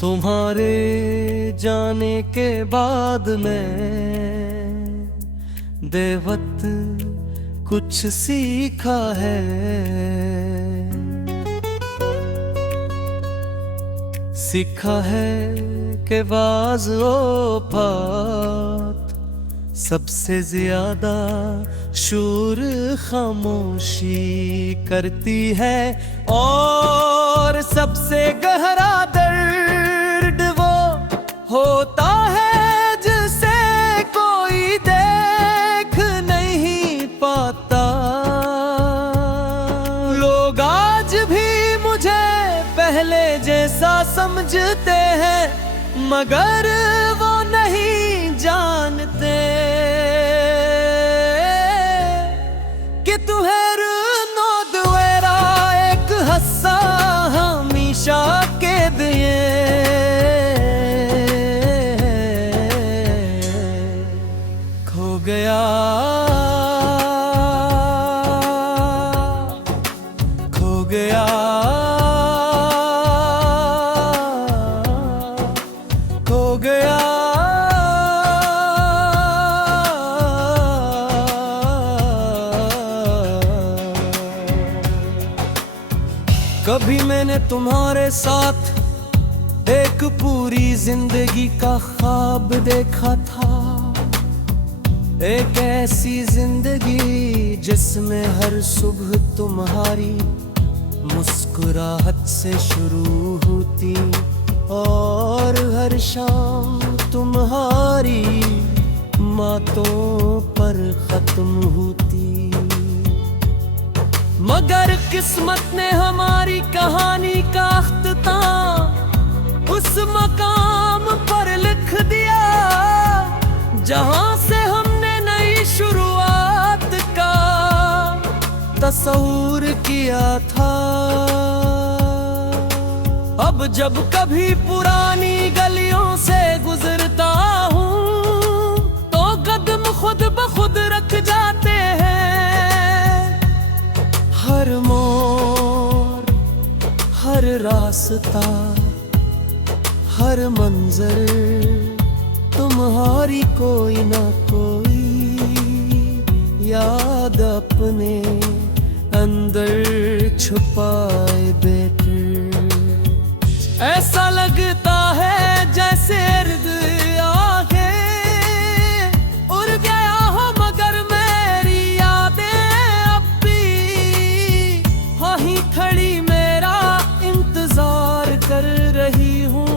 तुम्हारे जाने के बाद मैं देवत कुछ सीखा है। सीखा है कि बाज़ औक़ात सबसे ज्यादा शूर खामोशी करती है, और सबसे गहरा दर्द वो होता है जिसे कोई देख नहीं पाता। लोग आज भी मुझे पहले जैसा समझते हैं, मगर वो नहीं जानते कि तुहेर नो दुएरा एक हस्सा हमेशा के दिए। खो गया खो गया खो गया। कभी मैंने तुम्हारे साथ एक पूरी जिंदगी का ख्वाब देखा था, एक ऐसी जिंदगी जिसमें हर सुबह तुम्हारी मुस्कुराहट से शुरू होती और हर शाम तुम्हारी बातों पर खत्म होती। मगर किस्मत ने हमारी कहानी का अख्ताम उस मकाम पर लिख दिया जहां से हमने नई शुरुआत का तस्वीर किया था। अब जब कभी पुरानी गलियों से गुजरता हूँ तो कदम खुद ब खुद रख जाते हैं। हर मोड़, हर रास्ता, हर मंजर तुम्हारी कोई ना कोई याद अपने अंदर छुपाए बैठे। ऐसा लगता है जैसे इर्द आके उड़ गया हो, मगर मेरी यादें अब भी वहीं खड़ी मेरा इंतजार कर रही हूँ।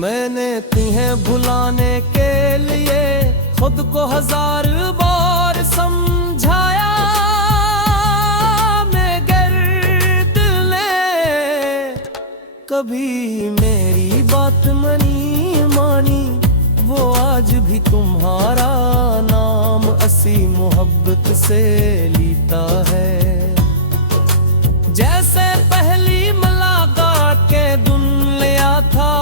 मैंने तुम्हें भुलाने के लिए खुद को 1000 बार समझाया, कभी मेरी बात मानी वो आज भी तुम्हारा नाम असी मोहब्बत से लेता है। जैसे पहली मुलाकात के दिन लिया था,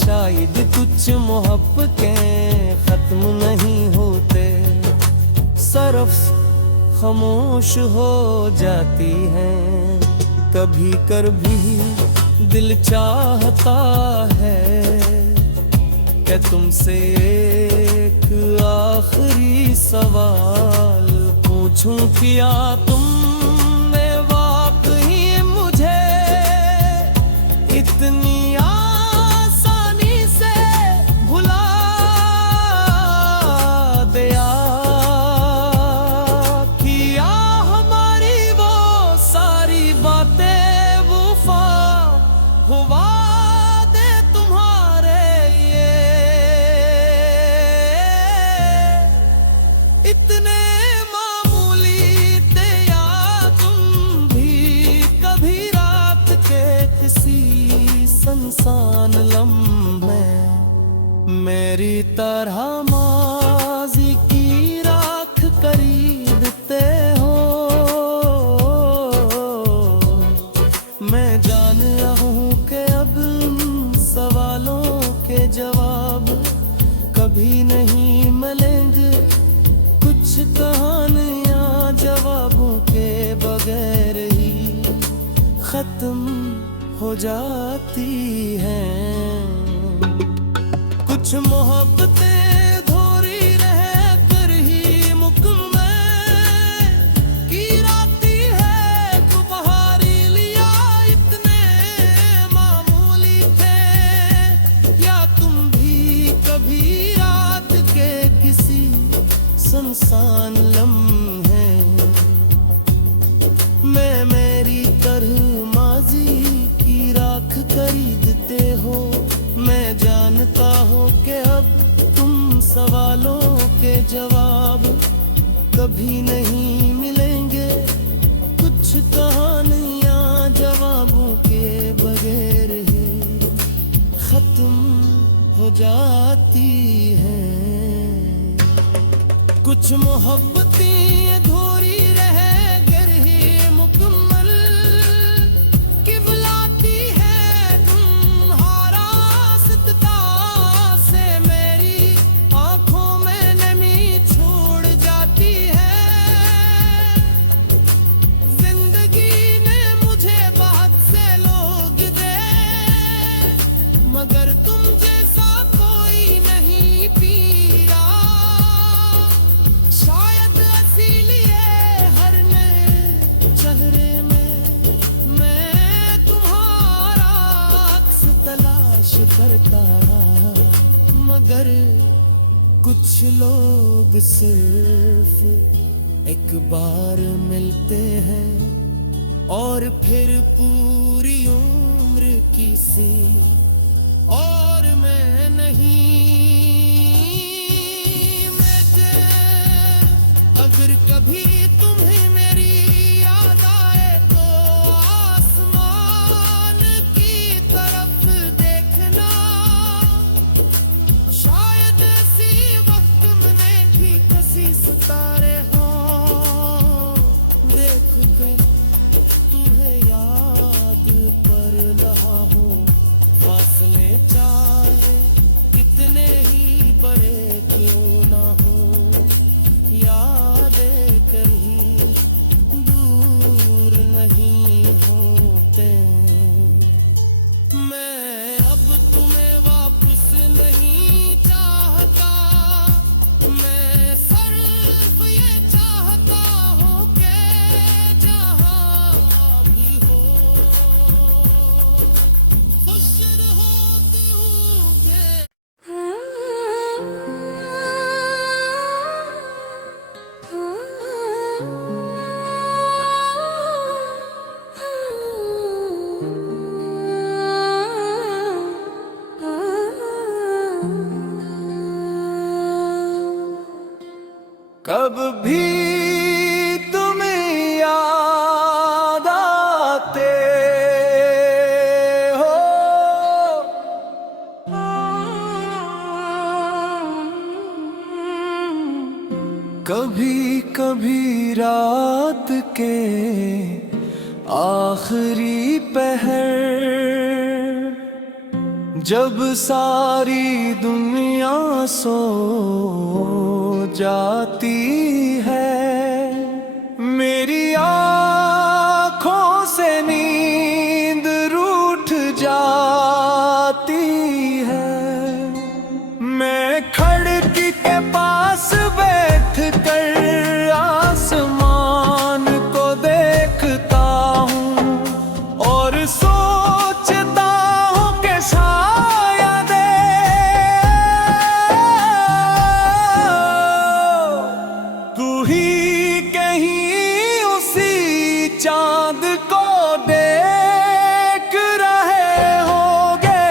शायद कुछ मोहब्बतें खत्म नहीं होते, सिर्फ खामोश हो जाती हैं। कभी कभी दिल चाहता है कि तुमसे एक आखिरी सवाल पूछूं, क्या तुमने वाकई मुझे इतनी आसानी से भुला दिया? किया हमारी वो सारी बातें हुआ दे तुम्हारे ये इतने मामूली थे, या तुम भी कभी रात के किसी सुनसान लम्हे मेरी तरह माज़ी की राख खरीदते हो? मैं जान रहा हूँ कि अब सवालों के जवाब कभी नहीं मिलेंगे, कुछ कहानियाँ जवाबों के बगैर ही खत्म हो जाती हैं। कुछ मोहब्बतें धोरी रह कर ही मुकम्मल की राती है। तुम्हारी लिया इतने मामूली थे, या तुम भी कभी रात के किसी सुनसान लम्हे मैं मेरी तरह माजी की राख खरीदते हो। मैं जानता हूँ कि अब तुम सवालों के जवाब कभी नहीं मिलेंगे। कुछ कहानियाँ जवाबों के बगैर ही खत्म हो जाती हैं। कुछ मोहब्बतें धोरी रह कर ही मुकम्मल की बुलाती है। तुम्हारा सदका से मेरी आंखों में नमी छोड़ जाती है। जिंदगी ने मुझे बहुत से लोग दे, मगर तुम जैसा कोई नहीं पिया। शायद इसीलिए हर नए चेहरे में मैं तुम्हारा अक्स तलाश करता रहा। मगर कुछ लोग सिर्फ एक बार मिलते हैं और फिर पूरी उम्र की सी और मैं नहीं। अगर कभी तुम्हें मेरी याद आए तो आसमान की तरफ देखना। शायद इसी वक्त मैंने भी किसी सितारे हो देख कर तुम्हें याद कर रहा हूँ। फासले चाहे कितने ही बड़े क्यों ना हो, यादें कहीं दूर नहीं होते। मैं अब तुम्हें वापस नहीं चाहता। मैं सिर्फ ये चाहता हूँ कि जहाँ भी हो खुश होती हूँ कि कब भी तुम्हें याद आते हो, कभी कभी रात के आखिरी पहर जब सारी दुनिया सो जाती है, मेरी आँखों से नींद रूठ जाती है। मैं खिड़की के पास बैठ कर आसमान को देखता हूँ और सोचता हूँ कि शायद तू ही कहीं उसी चांद को देख रहे होगे।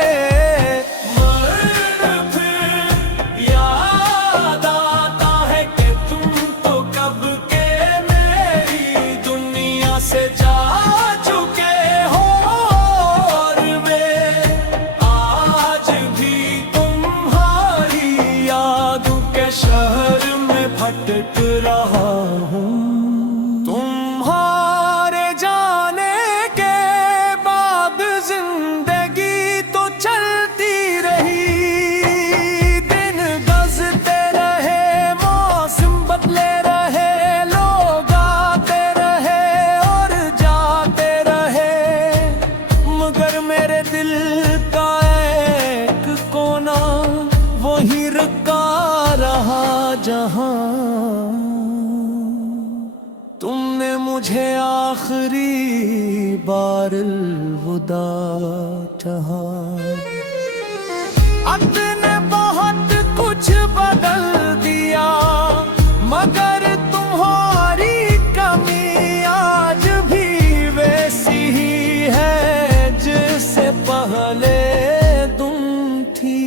मगर फिर याद आता है कि तुम तो कब के मेरी दुनिया से जा चुके हो और मैं आज भी तुम्हारी यादों के शहर में भटक रहा हूँ। तुम्हारे जाने के बाद जिंदगी तो चलती रही, दिन गुजरते रहे, मौसम बदले रहे, लोग आते रहे और जाते रहे। दारुलहुदा जहां। अपने बहुत कुछ बदल दिया, मगर तुम्हारी कमी आज भी वैसी ही है जिससे पहले तुम थी।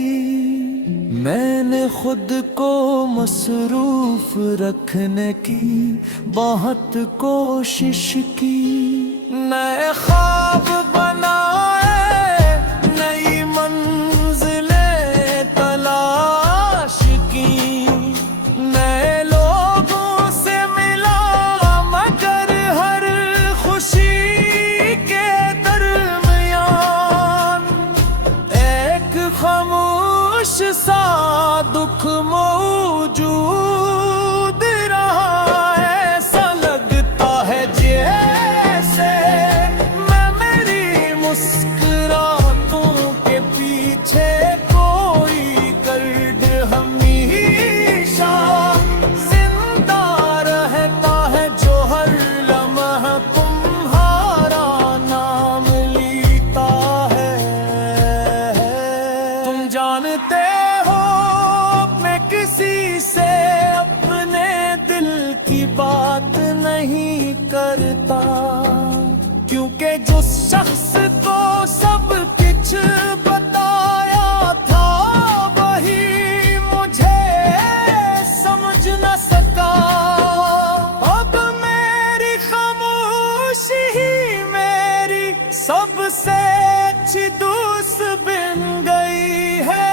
मैंने खुद को मसरूफ रखने की बहुत कोशिश की, नए ख्वाब बनाए, नई मंजिलें तलाश की, नए लोगों से मिला, मगर हर खुशी के दरमियान एक खामोश सा दुख मौजूद रहा। ऐसा लगता है जैसे मैं मेरी मुस्कुराहटों के पीछे कोई गर्द हमेशा जिंदा रहता है, जो हर लम्हा तुम्हारा नाम लेता है। तुम जानते किसी से अपने दिल की बात नहीं करता, क्योंकि जो शख्स को सब कुछ बताया था वही मुझे समझ न सका। अब मेरी खामोशी ही मेरी सबसे अच्छी दोस्त बन गई है।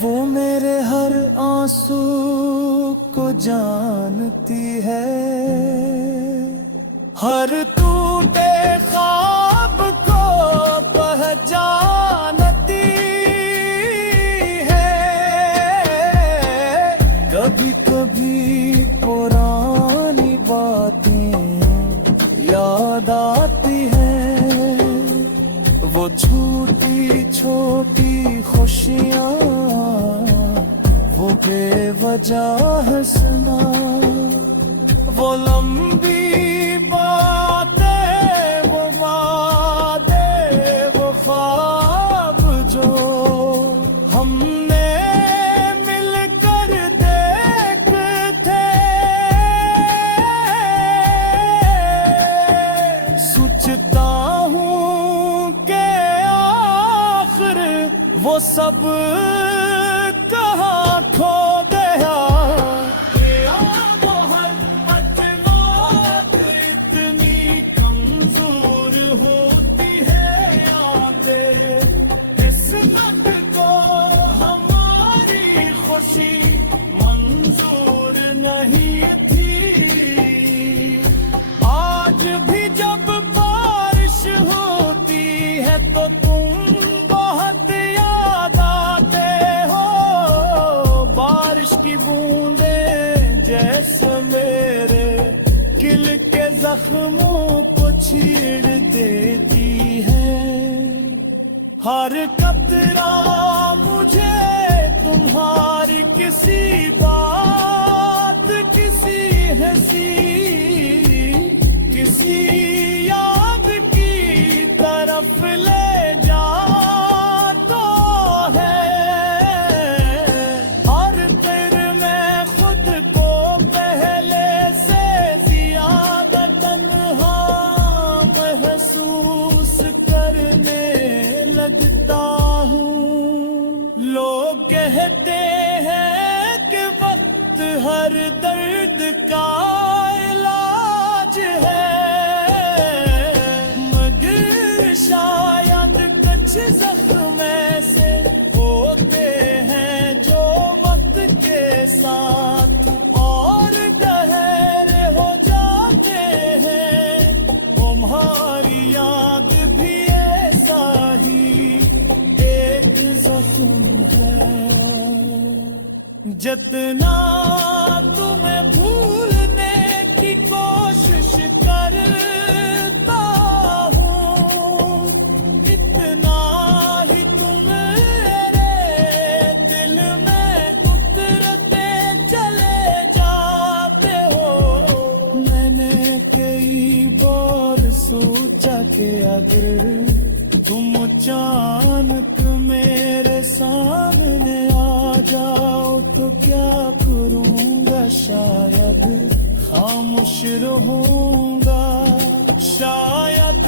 वो मेरे हर आंसू को जानती है, हर टूटे ख्वाब को पहचानती है। कभी कभी पुरानी बातें याद आती हैं, वो छोटी छोटी खुशियाँ, वो बेवजह हंसना, वो लंबी बातें, वो वादे, वो ख्वाब जो हमने मिलकर देखते। सोचता हूँ कि आखिर वो सब कहाँ खो गया। इतनी कमजोर होती है यादें, इस वक्त को हमारी खुशी मंजूर नहीं थी। आज भी जब बारिश होती है तो तुम बहुत याद आते हो। बारिश की बूंदें जैसे मेरे दिल के जख्मों को छीड़ देती है। हर कतरा मुझे तुम्हारी किसी बात, किसी हंसी, किसी याद की तरफ ले जाता है। हर पल में खुद को पहले से ज्यादा तन्हा महसूस करने लगता हूँ। लोग कहते हैं कि वक्त हर दर्द का इलाज है, मगर शायद कुछ जख्म ऐसे होते हैं जो वक्त के साथ और गहरे हो जाते हैं। तुम्हारी याद भी ऐसा ही एक जख्म है, जितना तुम्हें भूलने की कोशिश करता हूँ, इतना ही तुम मेरे दिल में उतरते चले जाते हो। मैंने अगर तुम अचानक मेरे सामने आ जाओ तो क्या करूँगा, शायद खामोश रहूँगा, शायद